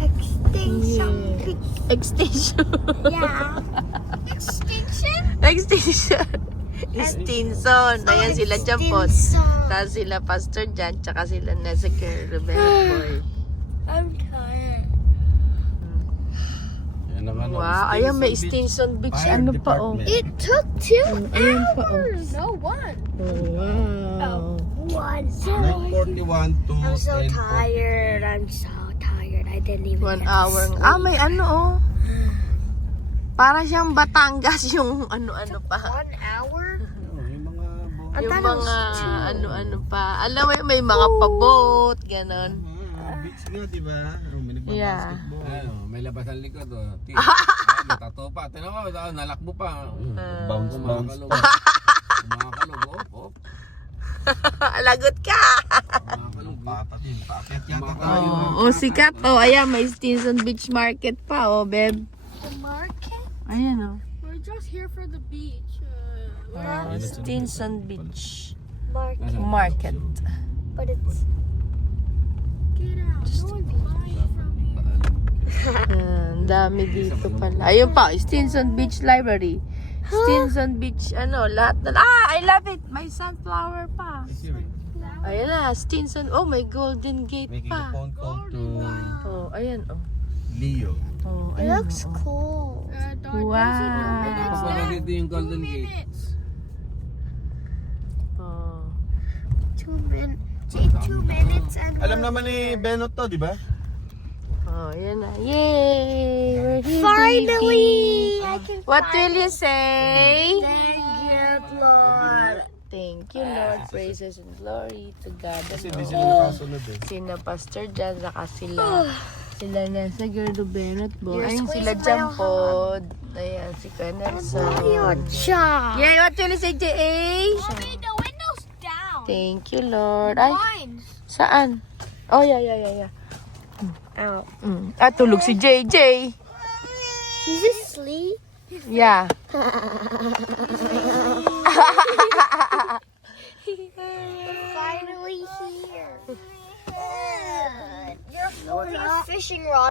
extinction. Extinction. Yeah. Extinction? Extinction. Extinction. Ayan sila dyan po. Extinction. Tapos sila Pastor Jan, tsaka sila nasa Kerr Boy. I'm tired. Wow, ayan may Stinson Beach. Ano pa oh? It took 2 Ayan pa oh. hours. No, 1. Oh, wow. 1. 9:41 to I'm so 10:40. tired. I'm so tired. I didn't even 1 get to hour. sleep. Ah, may ano oh. Para siyang Batangas yung ano-ano pa. 1 hour? Yung mga boat. I Yung thought it was mga 2. ano-ano pa. Alam mo yung may mga pabot, ganon. Beach nga, di ba? May Yeah. nagbabasketball. Ano, may labas ang likod oh. Natato pa. Tinan mo, nalakbo pa. Bounce. Kumakalog. Kumakalog, oh. Lagot ka! Kumakalog. Patatin, paakyat yata Kumakain. tayo. Oh, sikat. Oh, ayan, may Stinson Beach Market pa, oh, beb. The market? Ayan, oh. We're just here for the beach. Stinson Beach Market. Market. But it's... Get out. No one's buying from Ang dami dito pala. Ayun pa, Stinson Beach Library. Stinson Beach, ano, lahat na. Ah, I love it! May sunflower pa. Ayan na, Stinson. Oh, may Golden Gate Making a pa. phone call to Oh, ayan, oh. Leo. Oh, It ayan, looks oh. cool. Wow. Kapag dito yung Golden Gate. Oh. 2 minutes. 2 minutes and Alam naman ni Benot to, di ba? Oh, ayan na. Yay! We're here, finally baby. I can What will you say? Thank you, Lord. Thank you, Lord. Praises and glory to God. Kasi Ano? di sila nakasunod eh. Sina Pastor Jan, saka sila nasa Gerdo Benot po. You're Ayun sila squeezing dyan my po. Ayan, si Nelson. Your job. Yay! What will you say, J.A.? Mommy, the window's down. Thank you, Lord. Ay, Mine. saan? Oh, yeah. Out. Ah, tulog si JJ. He's asleep. Yeah. Finally here. Your fishing rod.